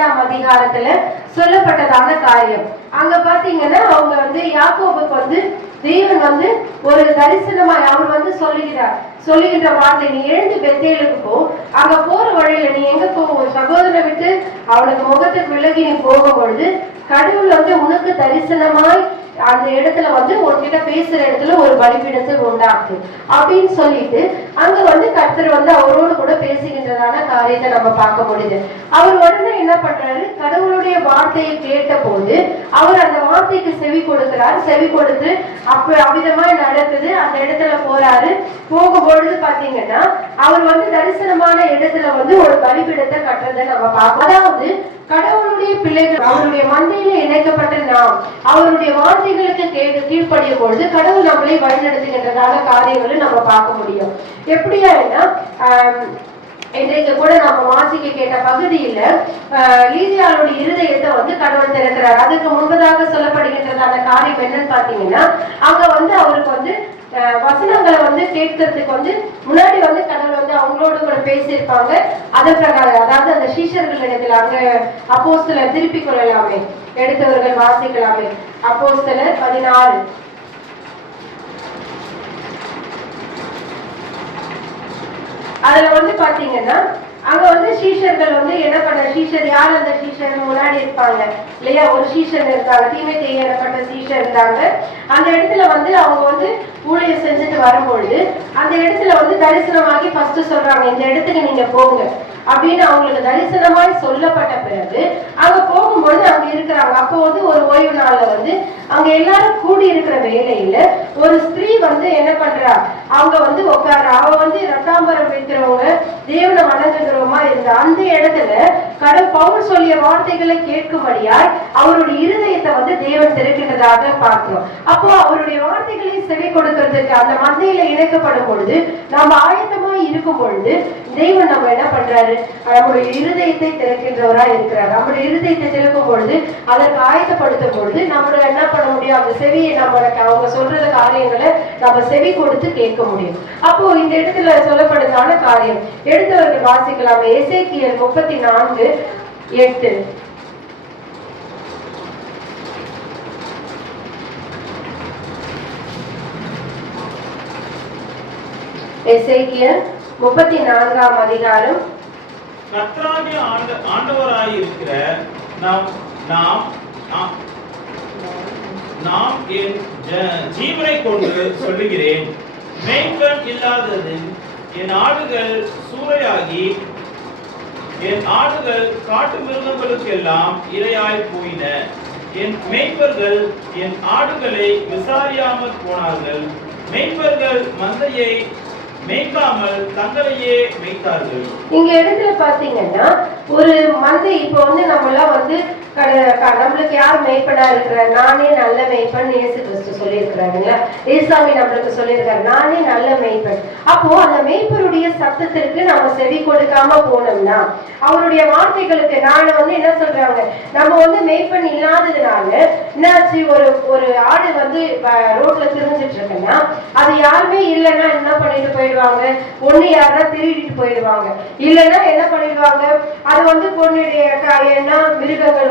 5ஆம் அதிகாரத்துல சொல்லப்பட்டதான காரியம். அங்க பாத்தீங்கன்னா அவங்க யாக்கோபுக்கு தேவன் ஒரு தரிசனமாய் அவர் சொல்லுகின்ற வார்த்தை, நீ எழுந்து பெத்தேலுக்கு போ, அங்க போற வழியில நீ எங்க போ, ஒரு சகோதரனை விட்டு அவனுக்கு முகத்துக்கு விலகி நீ போகும் பொழுது கடவுள் உனக்கு தரிசனமாய் அந்த இடத்துல உன்கிட்ட பேசுற இடத்துல ஒரு பலிபீடத்தை உண்டாக்கு அப்படின்னு சொல்லிட்டு அங்க கர்த்தர் அவரோடு கூட பேசுகின்றதான காரியத்தை நம்ம பார்க்க முடியுது. அவர் உடனே என்ன பண்றாரு, கடவுளுடைய வார்த்தையை கேட்ட போது அவர் அந்த வார்த்தைக்கு செவி கொடுக்கிறார். செவி கொடுத்து அவ்விதமாய் நடக்குது. அந்த இடத்துல போறாரு. போகும்பொழுது பாத்தீங்கன்னா அவர் தரிசனமான இடத்துல ஒரு பலிபீடத்தை கட்டுறதை நம்ம பார்க்கணும். அதாவது கடவுளுடைய பிள்ளைகள், அவருடைய மந்தையில இணைக்கப்பட்ட நாம் அவருடைய வார்த்தைகளுக்கு கீழ்ப்படியும் பொழுது கடவுள் நம்மளை வழிநடத்துகின்றதான காரியங்களை நம்ம பார்க்க முடியும். எப்படியா இன்றைக்கு கூட நம்ம வாசிக்க கேட்ட பகுதியில லீதியாளுடைய இருதயத்தை கடவுள் திறக்கிறார். அதுக்கு முன்பதாக சொல்லப்படுகின்றதான காரியம் என்னன்னு பாத்தீங்கன்னா, அங்க அவருக்கு வசனங்களை கேட்கறதுக்கு முன்னாடி கடவுள் அவங்களோட கூட பேசியிருப்பாங்க. அதன் பிரகாரம் அதாவது அந்த சீஷர்கள் இடத்துல அங்க அப்போஸ்தலர் திருப்பிக் கொள்ளலாமே, எடுத்தவர்கள் வாசிக்கலாமே. அப்போஸ்தலர் 16 அதுல பாத்தீங்கன்னா அங்க சீஷர்கள் என்ன பண்ண, சீஷர் யார், அந்த சீஷர் முன்னாடி இருப்பாங்க இல்லையா, ஒரு சீஷர் இருக்காங்க, தீமை செய்யப்பட்ட சீஷர் இருந்தாங்க. அந்த இடத்துல அவங்க ஊழியம் செஞ்சுட்டு வரும்பொழுது அந்த இடத்துல தரிசனமாகி ஃபர்ஸ்ட் சொல்றாங்க, இந்த இடத்துக்கு நீங்க போங்க அப்படின்னு அவங்களுக்கு தரிசனமாய் சொல்லப்பட்ட பிறகு அங்க போகும்பொழுது அங்க இருக்கிறாங்க. அப்போ ஒரு ஓய்வு நாள்ல அங்க எல்லாரும் கூடி இருக்கிற வேலையில ஒரு ஸ்திரீ என்ன பண்றா, அவங்க உட்கார்றா. அவ ரத்தாம்பரம் வைக்கிறவங்க, தேவனை வணங்குகிறவமா இருந்த அந்த இடத்துல கடவுள் பவுல் சொல்லிய வார்த்தைகளை கேட்கும்படியாய் அவருடைய இருதயத்தை தேவன் திறக்கின்றதாக பார்க்கிறோம். அப்போ அவருடைய வார்த்தைகளை செவி கொடுக்கிறதுக்கு அந்த மந்தையில இணைக்கப்படும் பொழுது நம்ம ஆயத்தமா இருக்கும் பொழுது தேவன் நம்ம என்ன பண்றாரு, நம்முடைய இருதயத்தை திறக்கின்றவரா இருக்கிறார். நம்முடைய இருதயத்தை திறக்கும் பொழுது அதற்கு ஆயத்தப்படுத்தும் பொழுது நம்மள என்ன பண்ண முடியும், அந்த செவியை நம்மளுக்கு அவங்க சொல்ற காரியங்களை நம்ம செவி கொடுத்து கேட்க முடியும். அப்போ இந்த இடத்துல சொல்லப்படுதான காரியம் எடுத்தவர்கள் வாசிக்கலாம். எசேக்கியேல் 34:8 எசேக்கியேல் 34ஆம் அதிகாரம். கர்த்தராகிய ஆண்டவராயிருக்கிற நாம் என் ஜீவனை கொண்டு சொல்லுகிறேன், மேய்ப்பன் இல்லாதது என் ஆடுகள் சூறையாகி என் ஆடுகள் காட்டு மிருகங்களுக்கெல்லாம் இரையாய் போயின. என் மேய்ப்பர்கள் என் ஆடுகளை விசாரியாமல் போனார்கள். மேய்ப்பர்கள் மந்தையை மேய்க்காமல் தங்களையே மேய்த்தார்கள். இங்க இடத்துல பாத்தீங்கன்னா ஒரு மந்தை இப்போ நம்மளாம் நம்மளுக்கு யார் மேய்ப்பனா இருக்கிற, நானே நல்ல மேய்ப்பன் இயேசு கிறிஸ்து சொல்லியிருக்கிறாருங்களா, ஏசாமி நம்மளுக்கு சொல்லியிருக்காரு, நானே நல்ல மேய்ப்பன். அப்போ அந்த மேய்ப்பருடைய சத்தத்திற்கு நம்ம செவி கொடுக்காம போனோம்னா அவருடைய வார்த்தைகளுக்கு நான் என்ன சொல்றாங்க, நம்ம மேய்ப்பன் இல்லாததுனால என்னாச்சு, ஒரு ஆடு ரோட்ல திரிஞ்சிட்டு இருக்குன்னா அது யாருமே இல்லைன்னா என்ன பண்ணிட்டு போயிடுவாங்க, ஒண்ணு யாருன்னா திருடிட்டு போயிடுவாங்க, இல்லைன்னா என்ன பண்ணிடுவாங்க, அது பொண்ணுடைய என்ன மிருகங்கள்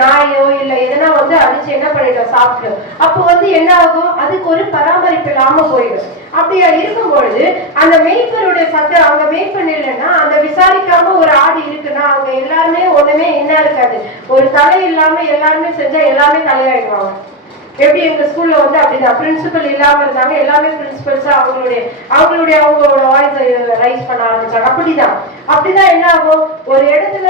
நாயோ இல்ல எதனா அடிச்சு என்ன பண்ணிட்டோம் சாப்பிட்டோம். அப்போ என்ன ஆகும், அதுக்கு ஒரு பராமரிப்பு இல்லாம போயிடும். அப்படியா இருக்கும் பொழுது அந்த மேய்ப்பருடைய சத்தம், அவங்க மேய்ப்பன் இல்லைன்னா அந்த விசாரிக்காம ஒரு ஆடு இருக்குன்னா அவங்க எல்லாருமே ஒண்ணுமே என்ன இருக்காது, ஒரு தலை இல்லாம எல்லாருமே செஞ்சா எல்லாமே தலையாயிடுவாங்க. எப்படி எங்க ஸ்கூல்ல அப்படிதான் பிரின்சிபல் இல்லாம இருந்தாங்க, எல்லாமே பிரின்சிபல்ஸா அவங்களோட வாய்ஸ் ரைஸ் பண்ண ஆரம்பிச்சாங்க. அப்படிதான் என்ன ஆகும், ஒரு இடத்துல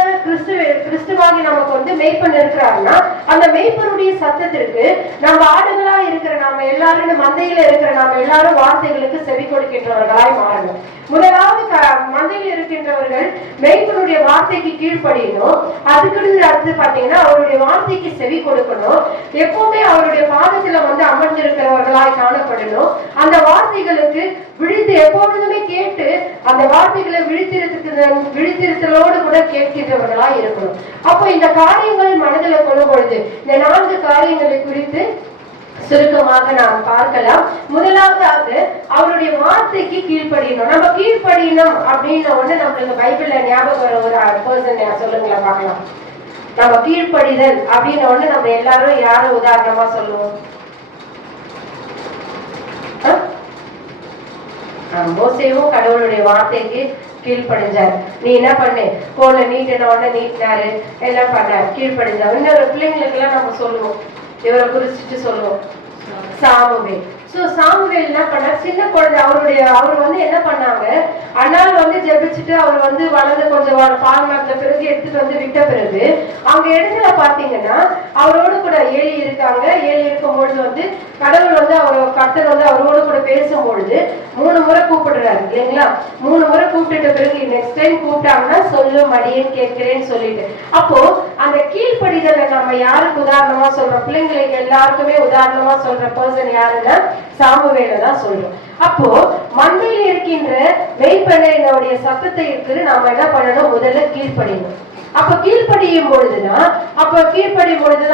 கிறிஸ்துவாகி நமக்கு மேய்ப்பன் இருக்கிறாருன்னா அந்த மேய்ப்பனுடைய சத்தத்திற்கு நம்ம ஆடுகளா இருக்கிற நாம எல்லாரும், மந்தையில இருக்கிற நாம எல்லாரும் வார்த்தைகளுக்கு செவி கொடுக்கின்றவர்களாய் மாறணும். முதலாவது மந்தையில் இருக்கின்றவர்கள் மேய்ப்பனுடைய வார்த்தைக்கு கீழ்ப்படியணும். அதுக்கு அடுத்து பாத்தீங்கன்னா அவருடைய வார்த்தைக்கு செவி கொடுக்கணும். எப்பவுமே அவருடைய பாதத்துல அமர்ந்திருக்கிறவர்களாய் காணப்படணும். அந்த வார்த்தைகளுக்கு விழித்து எப்பொழுதுமே கேட்டு அந்த வார்த்தைகளை விழித்திருத்தலோடு கூட கேட்கின்றவர்களாய் இருக்கணும். அப்போ இந்த காரியங்களை மனதில் கொள்ளும் பொழுது இந்த 4 காரியங்களை குறித்து சுருக்கமாக நாம் பார்க்கலாம். முதலாவதாக அவருடைய வார்த்தைக்கு கீழ்ப்படியணும். நம்ம கீழ்ப்படியணும் அப்படின்னு நம்மளுக்கு பைபிள்ல ஞாபகம் வர ஒரு பர்சன் சொல்லுங்களா பார்க்கலாம். நம்ம கீழ்ப்படிதல் அப்படின்னு ஒண்ணு நம்ம எல்லாரும் யாரும் உதாரணமா சொல்லுவோம்? மோசேவும் கடவுளுடைய வார்த்தைக்கு கீழ்ப்படிஞ்சார். நீ என்ன பண்ணு, கோல நீட்டின உடனே நீட்டினாரு, எல்லாம் பண்ணார், கீழ்ப்படிஞ்சார். இன்னொரு பிள்ளைங்களுக்கு எல்லாம் நம்ம சொல்லுவோம், இவரை குறிச்சிட்டு சொல்லுவோம், சாமுவேல். சாமுவேல் என்ன பண்ணார், சின்ன குழந்தை அவர் வந்து என்ன பண்ணாங்க, அண்ணால் வந்து ஜெபிச்சுட்டு அவர் வந்து வளர்ந்து கொஞ்சம் பால் பிறகு எடுத்துட்டு வந்து விட்ட பிறகு அவங்க இடத்துல பாத்தீங்கன்னா அவரோடு கூட ஏலி இருக்காங்க. ஏலி இருக்கும் பொழுது வந்து கடவுள் வந்து கர்த்தர் வந்து அவரோடு கூட பேசும் பொழுது 3 முறை கூப்பிடுறாரு இல்லைங்களா? 3 முறை கூப்பிட்டுட்ட பிறகு நெக்ஸ்ட் டைம் கூப்பிட்டாங்கன்னா சொல்லு மடியேன்னு கேட்கிறேன்னு சொல்லிட்டு, அப்போ அந்த கீழ்ப்படிதலை நம்ம யாருக்கு உதாரணமா சொல்றோம்? பிள்ளைங்களுக்கு எல்லாருக்குமே உதாரணமா சொல்ற பர்சன் யாருன்னா சாமுவேலை தான் சொல்றோம். அப்போ மந்தையில் இருக்கின்ற மெய்ப்பெண்ணுடைய சத்தத்தை இருக்கிறது நாம என்ன பண்ணணும், முதல்ல கீழ்ப்படியணும். அப்ப கீழ்ப்படியும் பொழுதுதான்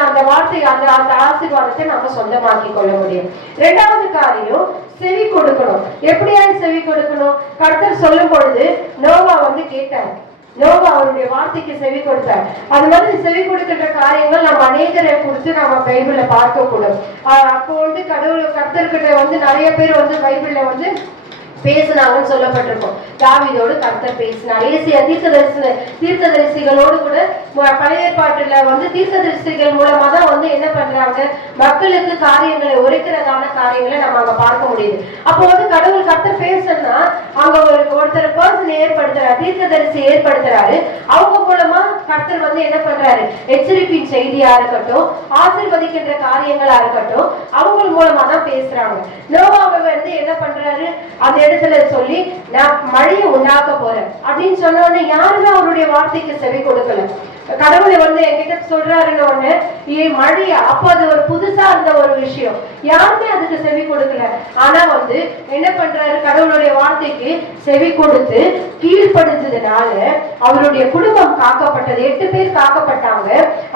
அந்த வார்த்தை அந்த ஆசீர்வாதத்தை நம்ம சொந்தமாக்கி கொள்ள முடியும். 2வது காரியம் செவி கொடுக்கணும். எப்படியாவது செவி கொடுக்கணும்? கர்த்தர் சொல்லும் பொழுது நோவா வந்து கேட்டார், நோவா அவருடைய வார்த்தைக்கு செவி கொடுத்தார். அது மாதிரி செவி கொடுக்கின்ற காரியங்கள் நம்ம அநேகரை குறித்து நம்ம பைபிள்ல பார்க்க கூடும். அப்போ வந்து கர்த்தர்கிட்ட வந்து நிறைய பேர் வந்து பைபிள்ல வந்து பேசினாங்கன்னு சொல்லப்பட்டிருக்கும். தாவீதோடு கர்த்தர் பேசினார். ஏசியா தீர்க்கதரிசிகளோடு கூட பழைய ஏற்பாட்டுல வந்து தீர்க்கதரிசிகள் மூலமா தான் வந்து என்ன பண்றாங்க, மக்களுக்கு காரியங்களை உரைக்கிறதான காரியங்களை நம்ம அங்க பார்க்க முடியுது. அப்போ வந்து கர்த்தர் பேசணும்னா அங்க ஒருத்தர் பர்சன் ஏற்படுத்துறாரு, தீர்க்கதரிசி ஏற்படுத்துறாரு. அவங்க மூலமா கர்த்தர் வந்து என்ன பண்றாரு, எச்சரிப்பின் செய்தியா இருக்கட்டும், ஆசீர்வதிக்கின்ற காரியங்களா இருக்கட்டும், அவங்க மூலமா தான் பேசுறாங்க. நோவாவை வந்து என்ன பண்றாரு, அந்த இடத்துல சொல்லி நான் மழையை உண்டாக்க போறேன் அப்படின்னு சொன்ன உடனே யாருமே அவருடைய வார்த்தைக்கு செவி கொடுக்கல. கடவுளை வந்து என்கிட்ட சொல்றாருன்னு ஒண்ணு மழையா, அப்போ அது ஒரு புதுசா இருந்த ஒரு விஷயம், யாருமே அதுக்கு செவி கொடுக்கல. ஆனா வந்து என்ன பண்றாரு, கடவுளுடைய வார்த்தைக்கு செவி கொடுத்து கீழ்ப்படுத்ததுனால அவருடைய குடும்பம் காக்கப்பட்டது. 8 பேர் காக்கப்பட்டாங்க.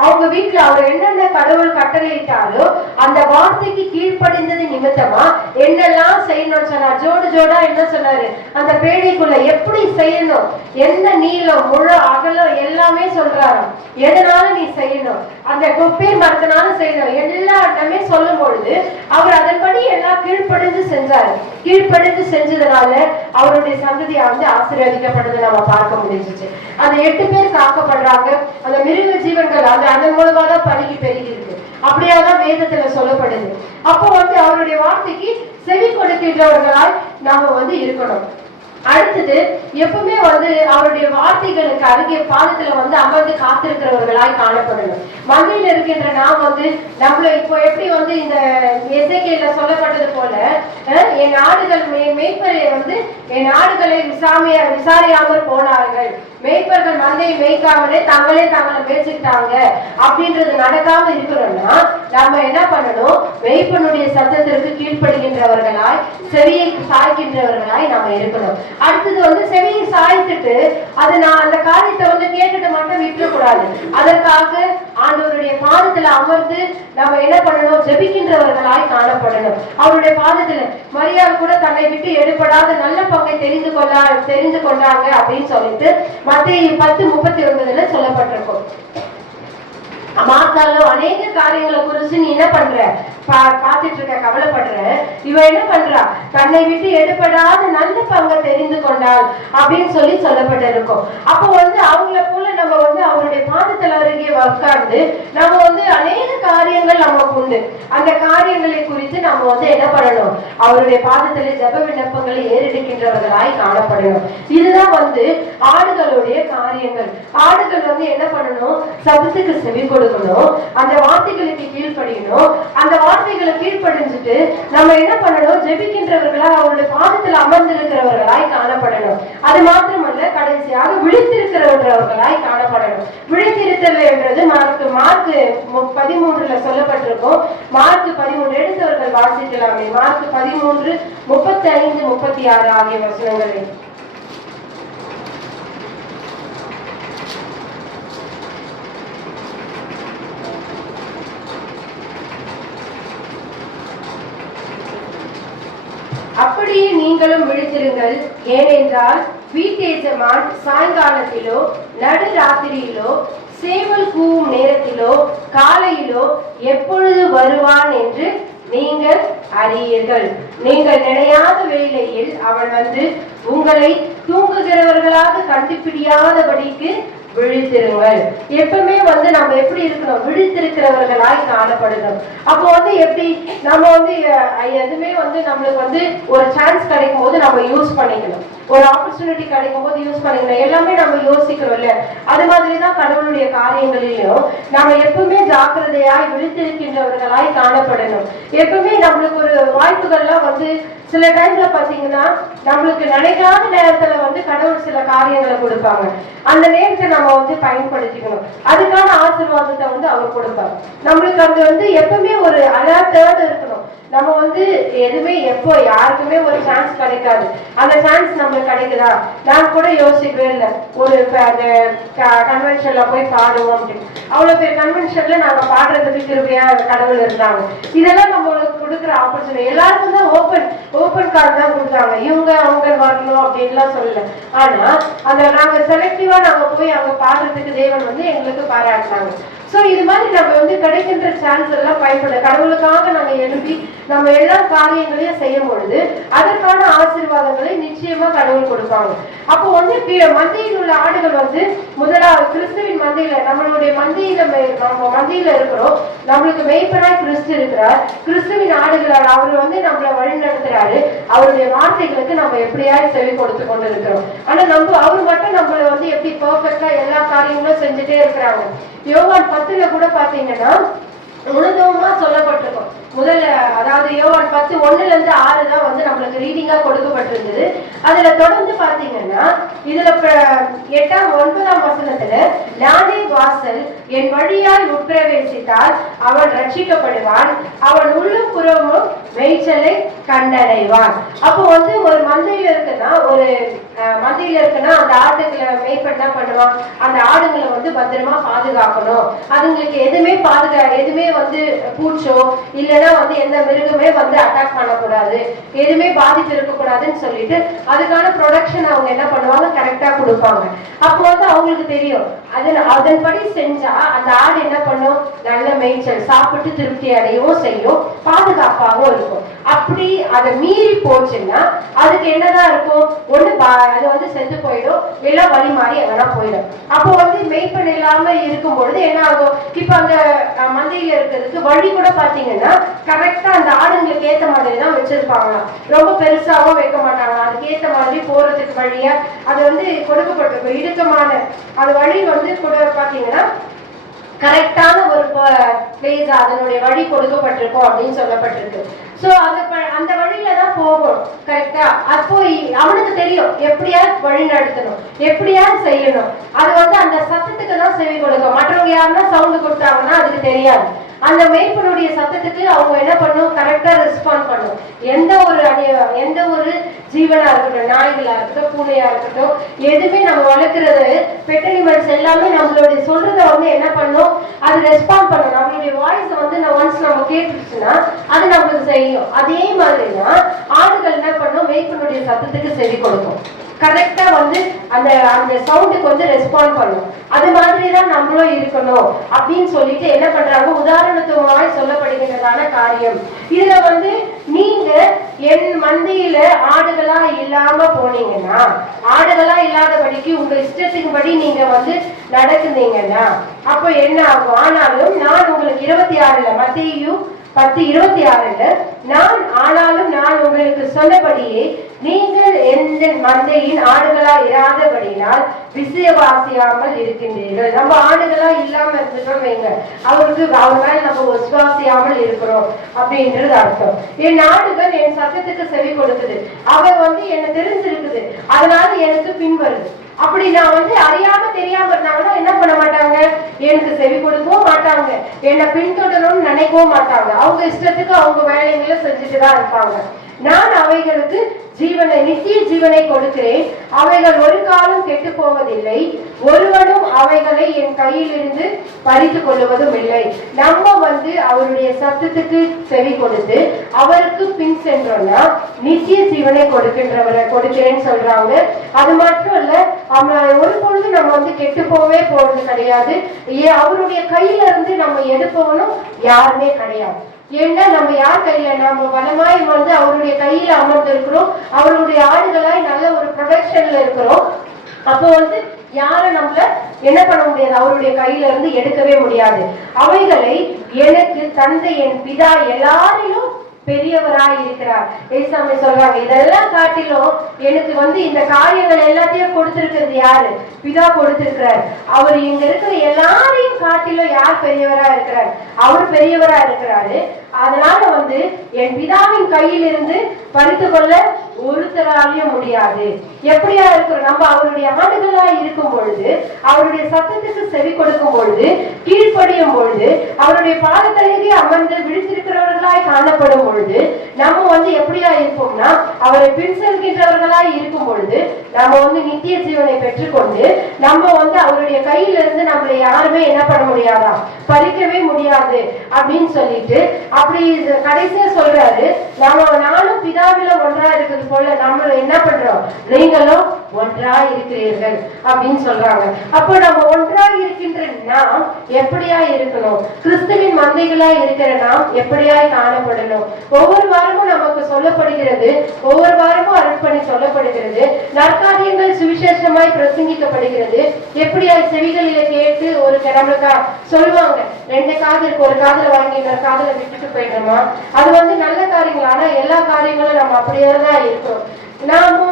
அவங்க வீட்டுல அவர் என்னென்ன கடவுள் கட்டளையிட்டாரோ அந்த வார்த்தைக்கு கீழ்ப்படிந்தது நிமித்தமா என்னெல்லாம் செய்யணும்னு சொன்னார். ஜோடா என்ன சொன்னாரு, அந்த பேழைக்குள்ள எப்படி செய்யணும், எந்த நீளம் முழு அகலம் எல்லாமே சொல்றாரு. எதனால நீ செய்யணும், அந்த குப்பை மரத்தினால செய்யணும், எல்லாமே சொல்லும் பொழுது அவர் அதன்படி எல்லாம் கீழ்ப்படிந்து செஞ்சாரு. கீழ்ப்படிந்து செஞ்சதுனால அவருடைய சந்ததியை வந்து ஆசீர்வதிக்கப்பட்டதை நம்ம பார்க்க முடிஞ்சிச்சு. அந்த 8 பேர் காக்கப்படுறாங்க. அந்த மிருக ஜீவன்கள் அதன் மூலமா தான் பருகி பெருகி இருக்கு. அப்படியாதான் வேதத்துல சொல்லப்படுது. அப்போ வந்து அவருடைய வார்த்தைக்கு செவி கொடுக்கின்றவர்களாய் நாம வந்து இருக்கணும். அடுத்தது எப்பவுமே வந்து அவருடைய வார்த்தைகளுக்கு அருகே பாதத்துல வந்து அமர்ந்து காத்திருக்கிறவர்களாய் காணப்படணும். மந்தையில இருக்கின்ற நாம் வந்து நம்மள இப்போ எப்படி வந்து இந்த எசேக்கியேல்ல சொல்லப்பட்டது போல என் ஆடுகள் மேய்ப்பரை வந்து என் ஆடுகளை விசாரியாமல் போனார்கள், மேய்ப்பர்கள் மந்தையை மேய்க்காமலே தங்களை மேய்ச்சிட்டாங்க அப்படின்றது நடக்காம இருக்கணும்னா நம்ம என்ன பண்ணணும், மேய்ப்பனுடைய சத்தத்திற்கு கீழ்ப்படுகின்றவர்களாய் செவியை சாய்க்கின்றவர்களாய் நம்ம இருக்கணும். அடுத்தது வந்து செவியை சாய்த்துட்டு அது நான் அந்த காரியத்தை வந்து கேட்டுட்டு மட்டும் விட்டுறக்கூடாது. அதற்காக ஆண்டவருடைய பாதத்துல அமர்ந்து நம்ம என்ன பண்ணணும், ஜெபிக்கின்றவர்களாய் காணப்படணும். அவருடைய பாதத்துல மரியாள் கூட தன்னை விட்டு எடுபடாத நல்ல பங்கை தெரிந்து கொண்டாங்க அப்படின்னு சொல்லிட்டு மத்தேயு 10:39 சொல்லப்பட்டிருக்கும். மாத்தாலும் அநேக காரியங்களை குறிச்சு நீ என்ன பண்ற, காத்துட்டு இருக்க, கவலைப்படுற. இவன் என்ன பண்றா, தன்னை விட்டு எடுபடாத நல்ல பங்கை தெரிந்து கொண்டாள் அப்படின்னு சொல்லப்பட்டிருக்கும். அப்போ வந்து அவங்கள போல நம்ம வந்து அவருடைய பாதத்தில் அருகே உட்கார்ந்து நம்ம வந்து அநேக காரியங்கள் நமக்கு உண்டு. அந்த காரியங்களை குறித்து நம்ம வந்து என்ன பண்ணணும், அவருடைய பாதத்திலே ஜெப விண்ணப்பங்களை ஏறெடுக்கின்றவர்களாய் காணப்படணும். இதுதான் வந்து ஆடுகளுடைய காரியங்கள். ஆடுகள் வந்து என்ன பண்ணணும், சபத்துக்கு செவி கொடுக்கணும், அந்த வார்த்தைகளுக்கு கீழ்ப்படியணும். அந்த வார்த்தைகளை கீழ்ப்படிஞ்சிட்டு நம்ம என்ன பண்ணணும், ஜெபிக்கின்றவர்களாய் அவருடைய பாதத்தில் அமர்ந்திருக்கிறவர்களாய் காணப்படணும். அது மாத்திரமல்ல, கடைசியாக விழித்திருக்கிறவர்களாய் காணப்படணும். விழித்திருத்தல் என்றது மார்க் 13 சொல்லப்பட்டிருக்கும். மார்க் 13 எடுத்தவர்கள் வாசிக்கலாமே. மார்க் 13, 35, 36 ஆகிய வசனங்களை. அப்படியே நீங்களும் விழித்திருங்கள், ஏனென்றால் வீட்டெஜமான் சாயங்காலத்திலோ நடு ராத்திரியிலோ சேவல் கூவும் நேரத்திலோ காலையிலோ எப்பொழுது வருவான் என்று நீங்கள் அறியீர்கள். நீங்கள் நினையாத வேளையில் அவன் வந்து உங்களை தூங்குகிறவர்களாக கண்டுபிடியாதபடிக்கு விழித்திருங்கள். எப்பவுமே வந்து நம்ம எப்படி இருக்கணும்? விழித்திருக்கிறவர்களாய் காணப்படணும். அப்போ வந்து எப்படி நம்ம வந்து எதுவுமே வந்து நம்மளுக்கு வந்து ஒரு சான்ஸ் கிடைக்கும் போது நம்ம யூஸ் பண்ணிக்கணும். ஒரு ஆப்பர்ச்சுனிட்டி கிடைக்கும் போது யூஸ் பண்ணிக்கணும். எல்லாமே நம்ம யோசிக்கிறோம் இல்ல, அது மாதிரிதான் கடவுளுடைய காரியங்களிலும் நம்ம எப்பவுமே ஜாக்கிரதையாய் விழித்திருக்கின்றவர்களாய் காணப்படணும். எப்பவுமே நம்மளுக்கு ஒரு வாய்ப்புகள்லாம் வந்து சில டைம்ல பாத்தீங்கன்னா நம்மளுக்கு நினைக்காத நேரத்துல வந்து கடவுள் சில காரியங்களை கொடுப்பாங்க. அந்த நேரத்தை நம்ம வந்து பயன்படுத்திக்கணும். அதுக்கான ஆசீர்வாதத்தை வந்து அவர் கொடுப்பார். நம்மளுக்கு அங்க வந்து எப்பவுமே ஒரு அலர்ட்டோட இருக்கணும். நம்ம வந்து எதுவுமே எப்போ யாருக்குமே ஒரு சான்ஸ் கிடைக்காது. அந்த சான்ஸ் நம்மளுக்கு கிடைக்குதா? நான் கூட யோசிக்கவே இல்லை. ஒரு அந்த கன்வென்ஷன்ல போய் பாடுவோம் அப்படின்னு. அவ்வளவு பேர் கன்வென்ஷன்ல நாங்க பாடுறதுக்கு கிருபையா கடவுள் இருந்தாங்க. இதெல்லாம் நம்மளுக்கு கொடுக்குற ஆப்பர்ச்சுனிட்டி. எல்லாருக்கும் தான் ஓப்பன் கார்டு தான் கொடுத்தாங்க. இவங்க அவங்க வரணும் அப்படின்லாம் சொல்லல. ஆனா அந்த நாங்க செலக்டிவா நாங்க போய் அங்க பாடுறதுக்கு தேவன் வந்து எங்களுக்கு பாராட்டினாங்க. சோ இது மாதிரி நம்ம வந்து கிடைக்கின்ற சான்ஸ் எல்லாம் பயன்பட கடவுளுக்காக நாங்க எழுப்பி நம்ம எல்லா காரியங்களையும் செய்யும் பொழுது அதற்கான ஆசீர்வாதங்களை நிச்சயமா கடவுள் கொடுப்பாங்க. அப்போ வந்து மந்தையில் உள்ள ஆடுகள் வந்து முதலாவது கிறிஸ்துவின் மந்தையில நம்மளுடைய நம்ம மந்தையில இருக்கிறோம். நம்மளுக்கு மெய்ப்பனாய் கிறிஸ்து இருக்கிறார். கிறிஸ்துவின் ஆடுகளால் அவர் வந்து நம்மளை வழி நடத்துறாரு. அவருடைய வார்த்தைகளுக்கு நம்ம எப்படியாவது செவி கொடுத்து கொண்டு இருக்கிறோம். ஆனா அவர் மட்டும் நம்மள வந்து எப்படி பெர்ஃபெக்டா எல்லா காரியங்களும் செஞ்சுட்டே இருக்கிறாங்க. யோவான் 10 கூட பாத்தீங்கன்னா உணர்ந்தவமா சொல்லப்பட்டிருக்கும். முதல்ல அதாவது யோவான் 10:1-6 தான் வந்து நம்மளுக்கு ரீடிங்கா கொடுக்கப்பட்டிருந்தது. அதுல தொடர்ந்து பாத்தீங்கன்னா இதுல 8-9 வசனத்துல நானே வாசல், என் வழியால் உட்பிரவேசித்தால் அவன் ரட்சிக்கப்படுவான், அவன் உள்ளும் புறமும் மேய்ச்சலை கண்டடைவான். அப்போ வந்து ஒரு மந்தையில இருக்குன்னா அந்த ஆடுகளை மேய்ப்பன் என்ன பண்ணுவான்? அந்த ஆடுகளை வந்து பத்திரமா பாதுகாக்கணும். அதுங்களுக்கு எதுவுமே வந்து பூச்சோ இல்லைன்னா வந்து எந்த மிருகமே வந்து அட்டாக் பண்ணக்கூடாது, எதுவுமே பாதிப்பு இருக்கக்கூடாதுன்னு சொல்லிட்டு அதுக்கான ப்ரொடக்ஷன் அவங்க என்ன பண்ணுவாங்க? கரெக்டா கொடுப்பாங்க. அப்போ வந்து அவங்களுக்கு தெரியும் அதன்படி செஞ்சா அந்த ஆடு என்ன பண்ணும்? நல்ல மேய்ச்சல் சாப்பிட்டு திருப்தி அடையவும் செய்யும், பாதுகாப்பாகவும் இருக்கும். அப்படி அதை மீறி போச்சுன்னா அதுக்கு என்னதான் இருக்கும்? ஒண்ணு அது வந்து செத்து போயிடும், இல்ல வழி மாறி எங்கன்னா போயிடும். அப்போ வந்து மெய்ப்பன் இல்லாம இருக்கும் பொழுது என்ன ஆகும்? இப்ப அந்த மந்தையில இருக்கிறதுக்கு வழி கூட பாத்தீங்கன்னா கரெக்டா அந்த ஆடுங்களுக்கு ஏத்த மாதிரி தான் வச்சிருப்பாங்களாம். ரொம்ப பெருசாவும் வைக்க மாட்டாங்க. அதுக்கு ஏத்த மாதிரி போறதுக்கு வழியா அது வந்து கொடுக்கப்பட்டிருக்கும். இடுக்கமான அது வழி வந்து கூட பாத்தீங்கன்னா கரெக்டான ஒரு பிளேஸ் அதனுடைய வழி கொடுக்கப்பட்டிருக்கும் அப்படின்னு சொல்லப்பட்டிருக்கு. சோ அந்த வழியில தான் போகணும் கரெக்டா. அப்போ அவனுக்கு தெரியும் எப்படியாவது வழி நடத்தணும், எப்படியாவது செய்யணும். அது வந்து அந்த சத்தத்துக்கு தான் செவி கொடுக்கும். மற்றவங்க யாருன்னா சவுண்டு கொடுத்தாங்கன்னா அதுக்கு தெரியாது. அந்த மேய்ப்பனுடைய சத்தத்துக்கு அவங்க என்ன பண்ணும்? கரெக்டா ரெஸ்பாண்ட் பண்ணும். எந்த ஒரு ஜீவனா இருக்கட்டும், நாய்களா இருக்கட்டும், பூனையா இருக்கட்டும், எதுவுமே நம்ம வளர்க்கறது பெட் அனிமல்ஸ் எல்லாமே நம்மளுடைய சொல்றத வந்து என்ன பண்ணும்? அது ரெஸ்பாண்ட் பண்ணும். நம்மளுடைய வாய்ஸ் வந்து ஒன்ஸ் நம்ம கேட்டுச்சுன்னா அது நம்மளுக்கு செய்யும். அதே மாதிரிதான் ஆடுகள் என்ன பண்ணும்? மேய்ப்பனுடைய சத்தத்துக்கு செவி கொடுக்கும். கரெக்டா வந்து அந்த சவுண்டுக்கு வந்து ரெஸ்பாண்ட் பண்ணும். அது மாதிரிதான் நம்மளும் இருக்கணும் அப்படின்னு சொல்லிட்டு என்ன பண்றாங்க? உதாரணத்துவமாய் சொல்லப்படுகின்றதான காரியம். இதுல வந்து நீங்க என் மந்தையில ஆடுகளா இல்லாம போனீங்கன்னா, ஆடுகளா இல்லாதபடிக்கு உங்க இஷ்டத்துக்குபடி நீங்க வந்து நடக்குனீங்கன்னா அப்போ என்ன ஆகும்? ஆனாலும் நான் உங்களுக்கு 26 மத்தேயு 10:26 நான் உங்களுக்கு சொன்னபடியே நீங்கள் எந்த மந்தையின் ஆடுகளா இராதபடினால் விசுவாசியாமல் இருக்கின்றீர்கள். நம்ம ஆடுகளா இல்லாம இருந்துட்டோம் வைங்க, அவர் மேல நம்ம விசுவாசியாமல் இருக்கிறோம் அப்படின்றது அர்த்தம். என் ஆடுகள் என் சத்தத்துக்கு செவி கொடுக்குது, அவர் வந்து என்ன தெரிஞ்சிருக்குது, அதனால எனக்கு பின் வருது. அப்படி நான் வந்து அறியாம தெரியாம இருந்தாங்கன்னா என்ன பண்ண மாட்டாங்க? எனக்கு செவி கொடுக்கவும் மாட்டாங்க, என்னை பின்தொடரணும்னு நினைக்கவும் மாட்டாங்க. அவங்க இஷ்டத்துக்கு அவங்க வேலைகளை செஞ்சுட்டு தான் இருப்பாங்க. நான் அவைகளுக்கு ஜீவனை, நித்திய ஜீவனை கொடுக்கிறேன். அவைகள் ஒரு காலம் கெட்டு போவதில்லை, ஒருவனும் அவைகளை என் கையில் இருந்து பறித்து கொள்ளுவதும் இல்லை. நம்ம அவருடைய சத்தத்துக்கு செவி கொடுத்து அவருக்கு பின் சென்றோம்னா நித்திய ஜீவனை கொடுக்கிறேன்னு சொல்றாங்க. அது மட்டும் இல்ல, ஒரு பொழுது நம்ம கெட்டு போவே போறது கிடையாது. அவருடைய கையில இருந்து நம்ம எடுப்பவனும் யாருமே கிடையாது. ஏன்னா நம்ம யார் கையில, நம்ம வளமாய் அவருடைய கையில அமர்ந்து இருக்கிறோம். அவருடைய ஆடுகளாய் நல்ல ஒரு ப்ரொடக்ஷன்ல இருக்கிறோம். அப்போ யாரும் நம்மள என்ன பண்ண முடியாது, அவருடைய கையில இருந்து எடுக்கவே முடியாது. அவைகளை எனக்கு தந்தை என் பிதா எல்லாரிலும் பெரியவராய் இருக்கிறார். ஏசாமி சொல்றாங்க, இதெல்லாம் காட்டிலும் எனக்கு இந்த காரியங்கள் எல்லாத்தையும் கொடுத்திருக்கிறது யாரு? பிதா கொடுத்திருக்கிறார். அவர் இங்க இருக்கிற எல்லாரையும் காட்டிலும் யார் பெரியவரா இருக்கிறார்? அவர் பெரியவரா இருக்கிறாரு. அதனால என் பிதாவின் கையில் இருந்து பறித்து கொள்ள ஒருத்தராலையும் முடியாது. எப்படியா இருக்கிறோம் நம்ம? அவருடைய ஆடுகளா இருக்கும் பொழுது, அவருடைய சத்தத்துக்கு செவி கொடுக்கும் பொழுது, கீழ்ப்படியும் பொழுது, அவருடைய பாதத்தலையே அமர்ந்து விழித்திருக்கிறவர்களாய் காணப்படும் பொழுது நம்ம எப்படியா இருப்போம்னா, அவரை பின் செல்கின்றவர்களாய் இருக்கும் பொழுது நம்ம நித்திய ஜீவனை பெற்றுக்கொண்டு நம்ம அவருடைய கையில இருந்து நம்மளை யாருமே என்ன பண்ண முடியாதா, பறிக்கவே முடியாது அப்படின்னு சொல்லிட்டு அப்படி கடைசியா சொல்றாரு, நானும் பிதாவில ஒன்றா இருக்கிறது போல நம்ம என்ன பண்றோம், நீங்களும் ஒன்றா இருக்கிறீர்கள் அப்படின்னு சொல்றாங்க. அப்போ நம்ம ஒன்றா இருக்கின்ற நாம் எப்படியா இருக்கணும்? கிறிஸ்துவின் மந்தைகளா இருக்கிற நாம் எப்படியா காணப்படணும்? ஒவ்வொரு வாரமும் நமக்கு சொல்லப்படுகிறது, ஒவ்வொரு வாரமும் அர்ப்பணி சொல்லப்படுகிறது, நற்காரியங்கள் சுவிசேஷமாய் பிரசங்கிக்கப்படுகிறது. எப்படியா செவிகளில கேட்டு ஒரு நம்மளுக்கு சொல்லுவாங்க, 2 காது இருக்கு, ஒரு காதுல வாங்கி இன்னொரு காதுல விட்டுட்டு போயிடணுமா? அது நல்ல காரியங்கள். ஆனா எல்லா காரியங்களும் நம்ம அப்படியே தான் இருக்கிறோம். நாம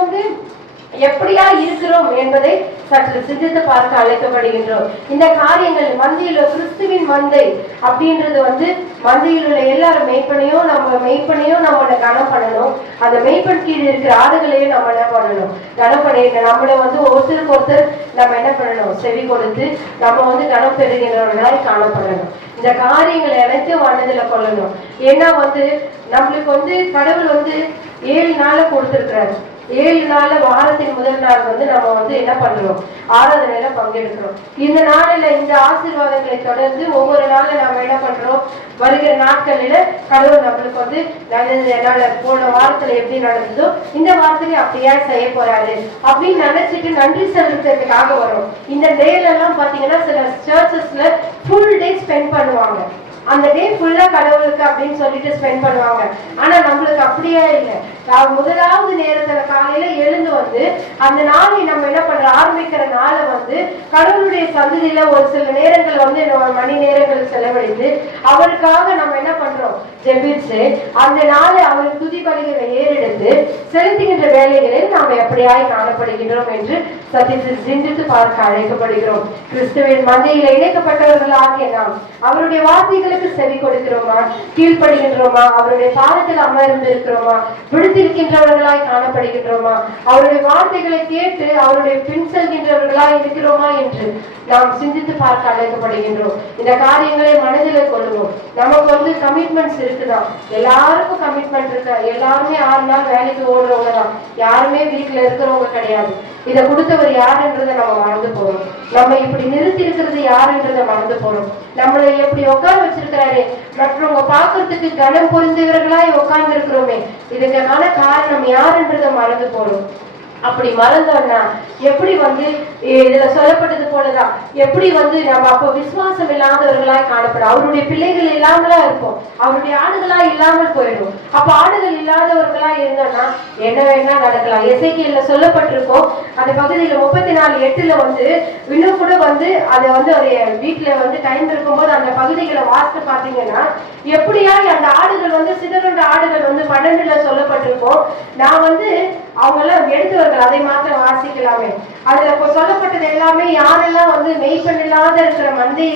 எப்படியா இருக்கிறோம் என்பதை சற்று சிந்தித்து பார்க்க அழைக்கப்படுகின்றோம். இந்த காரியங்கள் மந்தையில கிறிஸ்துவின் மந்தை அப்படின்றது மந்தையில் உள்ள எல்லாரும் மெய்ப்பனையும் நம்ம கனம் பண்ணணும். அந்த மெய்ப்பன் கீழ் இருக்கிற ஆடுகளையும் நம்ம என்ன பண்ணணும், கனம் பண்ணிட்டு நம்மளை ஒருத்தருக்கு ஒருத்தர் நம்ம என்ன பண்ணணும், செவி கொடுத்து நம்ம கனம் பெறுகின்றவர்களாய் காணப்படணும். இந்த காரியங்களை அனைத்தும் மனதில் கொள்ளணும். ஏன்னா நம்மளுக்கு கடவுள் 7 நாளை கொடுத்திருக்கிறாரு. 7 நாள் வாரத்தின் முதல் நாள் நம்ம என்ன பண்றோம், ஆராதனையில பங்கெடுக்கிறோம். இந்த நாளில இந்த ஆசீர்வாதங்களை தொடர்ந்து ஒவ்வொரு நாளும் நம்ம என்ன பண்றோம், வருகிற நாட்களில கடவுள் நம்மளுக்கு நல்லது, போன வாரத்துல எப்படி நடந்ததோ இந்த வாரத்திலே அப்படியா செய்ய போறாரு அப்படின்னு நினைச்சிட்டு நன்றி செலுத்துறதுக்காக வரும். இந்த டேல எல்லாம் பாத்தீங்கன்னா சில சர்ச்சஸ்ல ஃபுல் டே ஸ்பெண்ட் பண்ணுவாங்க. அந்த டே ஃபுல்லா கடவுளுக்கு அப்படின்னு சொல்லிட்டு ஸ்பெண்ட் பண்ணுவாங்க. ஆனா நம்மளுக்கு அப்படியே இல்லை. முதலாவது நேரத்துல காலையில எழுந்து அந்த நாளை நம்ம என்ன பண்ற, ஆரம்பிக்கிற நாளை கடவுளுடைய சந்ததியில ஒரு சில நேரங்கள் மணி நேரங்கள் செலவழித்து அவருக்காக நம்ம என்ன பண்றோம், ஜெபிச்சு அந்த நாளை அவர் துதி பலிகளை ஏறெடுத்து செலுத்துகின்ற வேலைகளில் நாம் எப்படியாய் காணப்படுகின்றோம் என்று சத்தியத்தை சிந்தித்து பார்க்க அழைக்கப்படுகிறோம். கிறிஸ்துவின் மந்தையில இணைக்கப்பட்டவர்களாகிய நாம் அவருடைய வார்த்தைகளுக்கு செவி கொடுக்கிறோமா, கீழ்ப்படுகின்றோமா, அவருடைய பாதத்தில் அமர்ந்து இருக்கிறோமா, விடுத்திருக்கின்றவர்களாய் காணப்படுகின்றோமா, அவருடைய வார்த்தைகளை கேட்டு அவருடைய பின் செல்கின்றவர்களாய் இருக்கிறோமா என்று நாம் சிந்தித்து பார்க்க அழைக்கப்படுகின்றோம். இந்த காரியங்களை மனதில் கொள்ளுவோம். நமக்கு கமிட்மெண்ட்ஸ் இருக்குதான், எல்லாருக்கும் கமிட்மெண்ட் இருக்கு. எல்லாருமே 6 நாள் வேலைக்கு ஓடுறவங்க தான், யாருமே வீட்டுல இருக்கிறவங்க கிடையாது. இதை கொடுத்தவர் யாருன்றதை நம்ம மறந்து போறோம். நம்ம இப்படி நிறுத்தி இருக்கிறது யாருன்றதை மறந்து போறோம். நம்மளை எப்படி உட்கார வச்சிருக்கிறாரு, மற்றவங்க பாக்குறதுக்கு கனம் பொருந்தவர்களாய் உட்கார்ந்து இருக்கிறோமே, இதுக்கான காரணம் யாருன்றதை மறந்து போறோம். அப்படி மறந்தோம்னா எப்படி இதுல சொல்லப்பட்டது போலதான், எப்படி நம்ம அப்போ விசுவாசம் இல்லாதவர்களாய் காணப்படும். அவருடைய பிள்ளைகள் இல்லாமலா இருப்போம், அவருடைய ஆடுகளா இல்லாமல் போயிடும். அப்ப ஆடுகள் இல்லாதவர்களா இருந்தோம்னா என்ன வேணா நடக்கலாம். எசேக்கியேல்ல சொல்லப்பட்டிருக்கோம் அந்த பகுதியில 34:8 இன்னும் கூட அதை ஒரு வீட்டுல டைம் இருக்கும்போது அந்த பகுதிகளை வாசித்து பாத்தீங்கன்னா எப்படியா அந்த ஆடுகள் சிதறண்ட ஆடுகள் 12ல சொல்லப்பட்டிருக்கோம். நான் அவங்க எல்லாம் எடுத்து அதை மாத்திரம் வாசிக்கலாமே. அதுல சொல்லப்பட்டது எல்லாமே யாரெல்லாம் மெய்ப்பெண் இல்லாத இருக்கிற மந்தை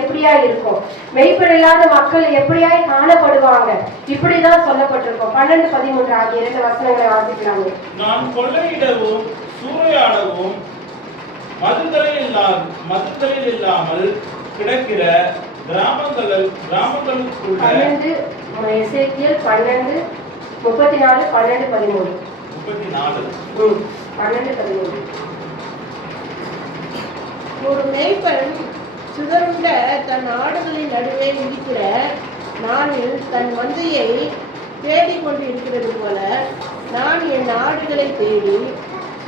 எப்படியா இருக்கும், மெய்ப்பெண் இல்லாத மக்கள் எப்படியாய் காணப்படுவாங்க, இப்படிதான் சொல்லப்பட்டிருக்கோம். 12-13 ஆகிய 2 வசனங்களை வாசிக்கலாமே. நான் கொள்ளையிடவும் சூறையாடவும் மதுத்தலில் இல்லாமல் கிடக்கிற கிராமங்களுக்குள்ள எசேக்கியேல் 12 34, 12, 13. 34. 12, 13. ஒரு மேய்ப்பன் சிதறுண்ட தன் ஆடுகளின் நடுவே இருக்கிற நாளில் தன் மந்தையை தேடிக்கொண்டு இருக்கிறது போல நான் என் ஆடுகளை தேடி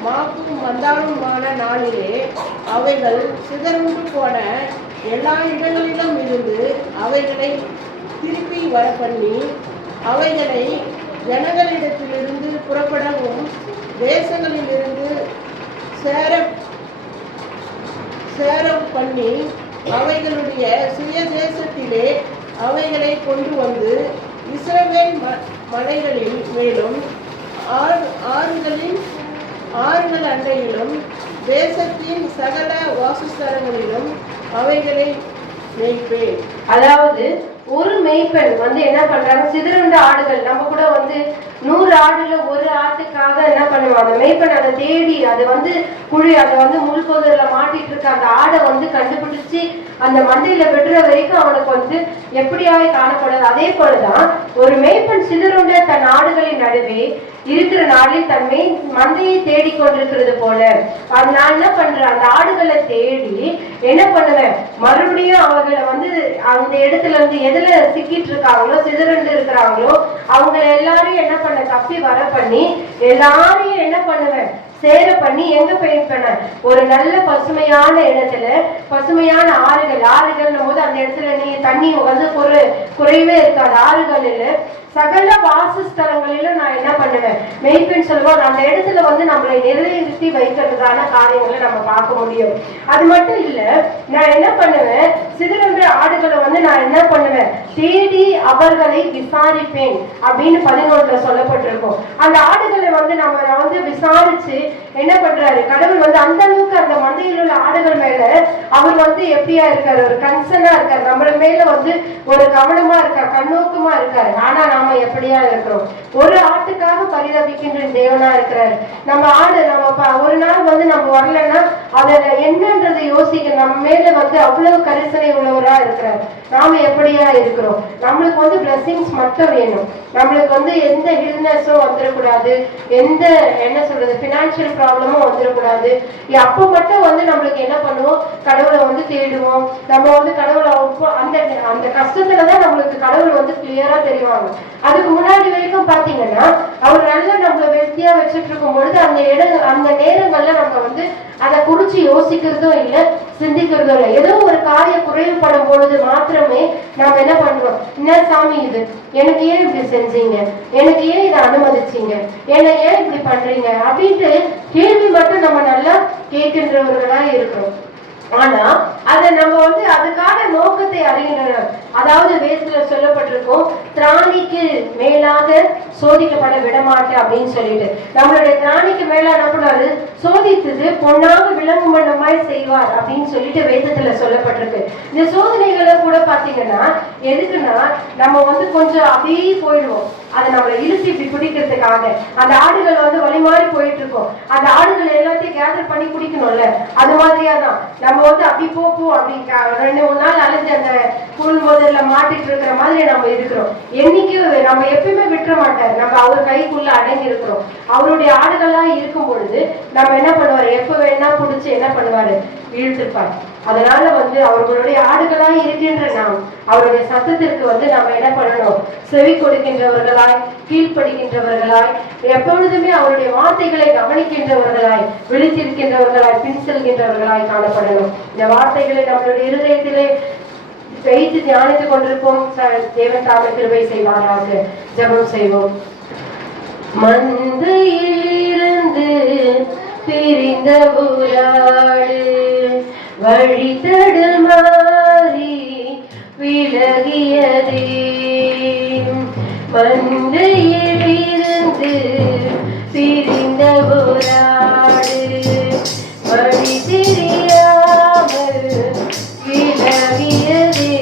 மாக்கும் மந்தாளுமான நாளிலே அவைகள் சிதறுண்டு போன எல்லா இடங்களிலும் இருந்து அவைகளை திருப்பி வர பண்ணி அவைகளை ஜனங்களிடத்திலிருந்து புறப்படவும் தேசங்களிலிருந்து சேரம் பண்ணி அவைகளுடைய சுய தேசத்திலே அவைகளை கொண்டு வந்து இஸ்ரவேல் மலைகளின் மேலும் ஆறுகள் அண்டையிலும் தேசத்தின் சகல வாசஸ்தலங்களிலும் அவைகளை மேய்ப்பேன். அதாவது ஒரு மேய்ப்பன் வந்து என்ன பண்றாங்க, சிதறுண்ட ஆடுகள் நம்ம கூட வந்து 100 ஆடுல ஒரு ஆட்டுக்காக என்ன பண்ணுவாங்க, மேய்ப்பன் அதை தேடி அது வந்து அதை வந்து முள்பொதர்ல மாட்டிட்டு இருக்க அந்த ஆடை வந்து கண்டுபிடிச்சு அந்த மண்டையில விடுற வரைக்கும் அவனுக்கு வந்து எப்படியாவே காணப்படாது. அதே போலதான் ஒரு மேய்ப்பன் சிதறுண்ட தன் ஆடுகளின் நடுவே இருக்கிற நாளில் தன் மந்தையை தேடி கொண்டிருக்கிறது போல அது நான் என்ன பண்றேன், அந்த ஆடுகளை தேடி என்ன பண்ணுவேன், மறுபடியும் அவர்களை வந்து அந்த இடத்துல இருந்து எதுல சிக்கிட்டு இருக்காங்களோ சிதறண்டு இருக்கிறாங்களோ அவங்க எல்லாரையும் என்ன பண்ண தப்பி வர பண்ணி எல்லாரையும் என்ன பண்ணுவேன் சேர பண்ணி எங்க பெய்ப்பேன், ஒரு நல்ல பசுமையான இடத்துல பசுமையான ஆறுகள் போது அந்த இடத்துல நீ தண்ணி வந்து குறைவே இருக்காது. ஆறுகளில் சகல வாசஸ்தலங்களிலும் நான் என்ன பண்ணுவேன், மெய்ப்பெண் சொல்லுவோம். அந்த இடத்துல வந்து நம்மளை நிலைநிறுத்தி வைக்கிறதுக்கான காரியங்களை நம்ம பார்க்க முடியும். அது மட்டும் இல்ல, நான் என்ன பண்ணுவேன், சிதறுண்ட ஆடுகளை வந்து நான் என்ன பண்ணுவேன், தேடி அவர்களை விசாரிப்பேன் அப்படின்னு 11 சொல்லப்பட்டிருக்கும். அந்த ஆடுகளை வந்து நம்ம வந்து விசாரிச்சு என்ன பண்றாரு கடவுள் வந்து அந்த அளவுக்கு அந்த மந்தையில் உள்ள ஆடுகள் மேல அவர் வந்து எப்படியா இருக்காரு, ஒரு கன்சர்னா இருக்காரு, நம்ம மேல வந்து ஒரு கவனமா இருக்காரு, கண்ணோக்கமா இருக்காரு. ஆனா நாம எப்படியா இருக்கிறோம், ஒரு ஆட்டுக்காக பரிதபிக்கின்ற தேவனா இருக்கிறாரு. நம்ம ஆடு நம்ம ஒரு நாள் வந்து நம்ம வரலன்னா அதுல என்னன்றதை யோசிக்க நம்ம மேல வந்து அவ்வளவு கரிசனை உள்ளவரா இருக்கிறார். நாம எப்படியா இருக்கிறோம், நம்மளுக்கு வந்து பிளஸிங்ஸ் மட்டும் வேணும், நம்மளுக்கு வந்து எந்த இல்னஸும் வந்துடக்கூடாது, எந்த என்ன சொல்றது பினான்சியல் ப்ராப்ளமும் வந்துடக்கூடாது. அப்போ மட்டும் வந்து நம்மளுக்கு என்ன பண்ணுவோம், கடவுளை வந்து தேடுவோம். நம்ம வந்து கடவுளை அந்த அந்த கஷ்டத்துலதான் நம்மளுக்கு கடவுள் வந்து கிளியரா தெரிவாங்க. அதுக்கு முன்னாடி வரைக்கும் பாத்தீங்கன்னா அவர் நல்லா நம்மளை வெற்றியா வச்சுட்டு இருக்கும் பொழுது அந்த நேரங்கள்ல நம்ம வந்து அதை குறிச்சு யோசிக்கிறதும் இல்லை, சிந்திக்கிறதும் இல்லை. ஏதோ ஒரு காரியம் குறைவுபடும் பொழுது மாத்திரமே நாம் என்ன பண்றோம், என்ன சாமி இது எனக்கு ஏன் இப்படி செஞ்சீங்க, எனக்கு ஏன் இதை அனுமதிச்சீங்க, என்னை ஏன் இப்படி பண்றீங்க அப்படின்ட்டு கேள்வி மட்டும் நம்ம நல்லா கேட்கின்றவர்களா இருக்கிறோம். ஆனா அதை நம்ம வந்து அதுக்கான நோக்கத்தை அறிகின்றனர். அதாவது வேதத்துல சொல்லப்பட்டிருக்கும், திராணிக்கு மேலாக சோதிக்கப்பட விடமாட்டேன் அப்படின்னு சொல்லிட்டு நம்மளுடைய திராணிக்கு மேல என்ன பண்ணாரு, சோதித்தது பொன்னாக விளங்கும் வண்ணமாய் செய்வார் அப்படின்னு சொல்லிட்டு வேதத்துல சொல்லப்பட்டிருக்கு. இந்த சோதனைகளை கூட பாத்தீங்கன்னா எதுக்குன்னா நம்ம வந்து கொஞ்சம் அப்படியே போயிடுவோம், அதை நம்மளை இழுத்து இப்படி குடிக்கிறதுக்காக. அந்த ஆடுகள் வந்து வழி மாறி போயிட்டு இருக்கோம், அந்த ஆடுகள் எல்லாத்தையும் கேதர் பண்ணி குடிக்கணும்ல, அது மாதிரியாதான் நம்ம வந்து அப்படி போ அப்படி 2-3 நாள் அலைஞ்சு அந்த புல் முதல்ல மாட்டிட்டு இருக்கிற மாதிரி நம்ம இருக்கிறோம். என்னைக்கும் நம்ம எப்பயுமே விட்டுற மாட்டாரு, நம்ம அவர் கைக்குள்ள அடங்கி இருக்கிறோம். அவருடைய ஆடுகளா இருக்கும் பொழுது நம்ம என்ன பண்ணுவாரு, எப்ப வேணா பிடிச்சு என்ன பண்ணுவாரு, இழுத்துப்பார். அதனால வந்து அவர்களுடைய ஆடுகளா இருக்கின்ற நாம் அவருடைய சத்தத்திற்கு வந்து நம்ம என்ன பண்ணணும், செவி கொடுக்கின்றவர்களாய், கீழ்ப்படுகின்றவர்களாய், எப்பொழுதுமே அவருடைய வார்த்தைகளை கவனிக்கின்றவர்களாய், விழித்திருக்கின்றவர்களாய், பின் செல்கின்றவர்களாய் காணப்படணும். இந்த வார்த்தைகளை நம்மளுடைய இருதயத்திலே வைத்து தியானித்துக் கொண்டிருப்போம். தேவன் தாமே கிருபை செய்வாராக. ஜெபம் செய்வோம். மந்தையிலிருந்து பிரிந்த ஊராடு வழி தடுமாறி விலகியதே, மந்தையிலிருந்து பிரிந்த ஊராடு வழி தெரியாமல் விலகியதே,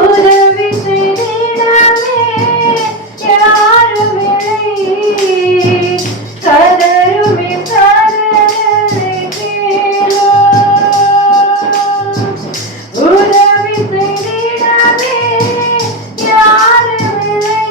உதவி செய்திடவே யாரும் இல்லை, கதருமே கதறலை கேளோ, உதவி செய்திடவே யாரும் இல்லை,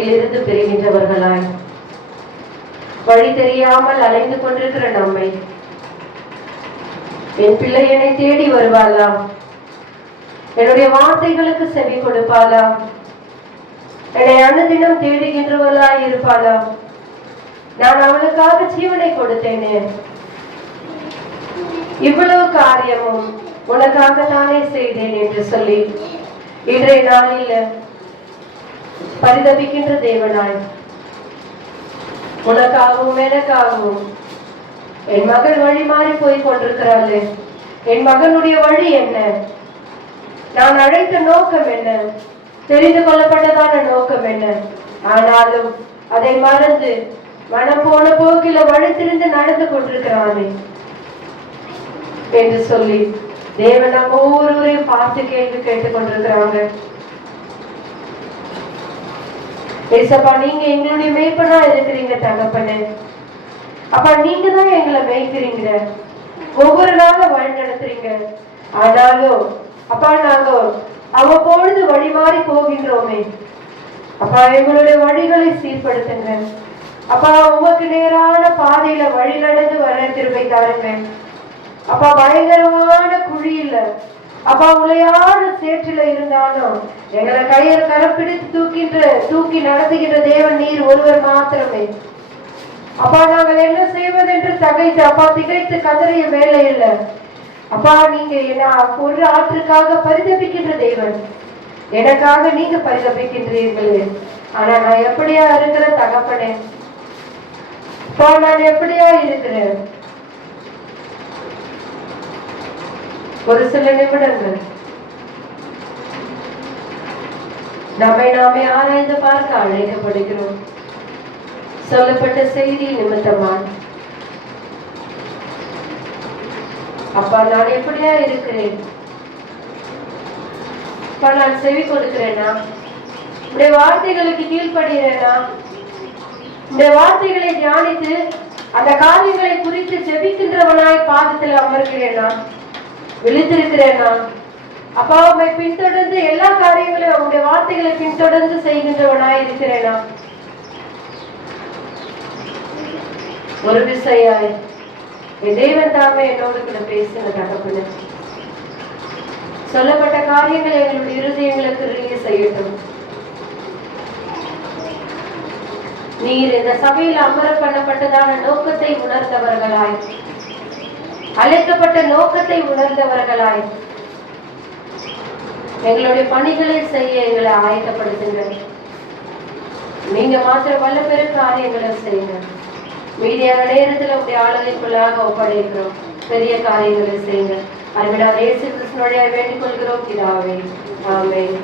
உண்மையிலிருந்து பெறுகின்றவர்களாய், வழி தெரியாமல் அலைந்து கொண்டிருக்கிற நம்மை, என் பிள்ளை என்னை தேடி வருவாளா, என்னுடைய வார்த்தைகளுக்கு செவி கொடுப்பாளா, என்னை அனுதினம் தேடுகின்றவளாய் இருப்பாளா, நான் அவளுக்காக ஜீவனை கொடுத்தேனே, இவ்வளவு காரியமும் உனக்காக தானே செய்தேன் என்று சொல்லி இன்றைய நாளில் பரிதபிக்கின்ற தேவனாய், உனக்காகவும் எனக்காகவும் என் மகள் வழி மாறி போய் கொண்டிருக்கிறாள், என் மகனுடைய வழி என்ன, நான் அழைத்த நோக்கம் என்ன, தெரிந்து கொள்ளப்பட்டதான நோக்கம் என்ன, ஆனாலும் அதை மறந்து மனம் போன போக்கில வழித்திருந்து நடந்து கொண்டிருக்கிறானே என்று சொல்லி தேவன் நம்ம ஒவ்வொருவரையும் பார்த்து கேள்வி கேட்டுக் கொண்டிருக்கிறாங்க. ஏசப்பா, நீங்க எங்களுடைய மேய்ப்பனா இருக்கிறீங்க தகப்பனே. அப்பா, நீங்க தான் எங்களை மேய்க்கிறீங்க, ஒவ்வொரு நாளும் வழி நடத்துறீங்க. ஆனாலும் அப்பா, நாங்க அவ்வப்பொழுது வழி மாறி போகின்றோமே. அப்பா, எங்களுடைய வழிகளை சீர்படுத்துங்க. அப்பா, உமக்கு நேரான பாதையில வழி நடந்து வர திருப்பை தாருங்க. அப்பா, பயங்கரமான குழியில, அப்பா, உளையான சேற்றில இருந்தாலும் எங்களை கையில் கரப்பிடித்து தூக்கி நடத்துகின்ற தேவன் நீர் ஒருவர் மாத்திரமே. அப்பா, நாங்கள் என்ன செய்வது என்று தகைத்து அப்பா திகைத்து கதறிய வேலை இல்லை. அப்பா, நீங்க என்ன ஒரு ஆற்றுக்காக பரிதபிக்கின்ற தேவன், எனக்காக நீங்க பரிதபிக்கின்றீர்களே. ஆனா நான் எப்படியா இருக்கிற தகப்பனே, அப்பா, நான் எப்படியா இருக்கிறேன்? ஒரு சில நிமிடங்கள் நம்மை நாமே ஆராய்ந்து பார்க்க அழைக்கப்படுகிறோம். சொல்லப்பட்ட செய்தி நிமித்தமா அப்பா, நான் எப்படியா இருக்கிறேன்? அப்பா, நான் செவி கொடுக்கிறேனா? உடைய வார்த்தைகளுக்கு கீழ்ப்படுகிறேனா? உடைய வார்த்தைகளை தியானித்து அந்த காரியங்களை குறித்து ஜெபிக்கின்றவனாய் பாதத்தில் அமர்கிறேனா? விழித்திருக்கிறேனா? அப்பா, உண்மை பின்தொடர்ந்து எல்லா காரியங்களையும் உங்களுடைய வார்த்தைகளை பின்தொடர்ந்து செய்கின்றவனாய் இருக்கிறேனா? ஒரு விசையாய் என் தேவன் தாமே என்னோடு கூட பேசின தகப்பன சொல்லப்பட்ட காரியங்களை எங்களுடைய இருதயங்களுக்கு ரிலீஸ் செய்யட்டும். நீர் இந்த சபையில் அமர பண்ணப்பட்டதான நோக்கத்தை உணர்ந்தவர்களாய், அழைக்கப்பட்ட நோக்கத்தை உணர்ந்தவர்களாய் எங்களுடைய பணிகளை செய்ய எங்களை ஆயத்தப்படுத்துங்க. நீங்க மாத்திர வல்ல பெரு காரியங்களை செய்யுங்க. மீதியான நேரத்தில் உடைய ஆளுகைக்குள்ளாக ஒப்படைக்கிறோம். பெரிய காரியங்களை செய்யுங்க. அருமையான இயேசு கிறிஸ்துவின் வழியாக வேண்டிக் கொள்கிறோம் பிதாவே. ஆமென்.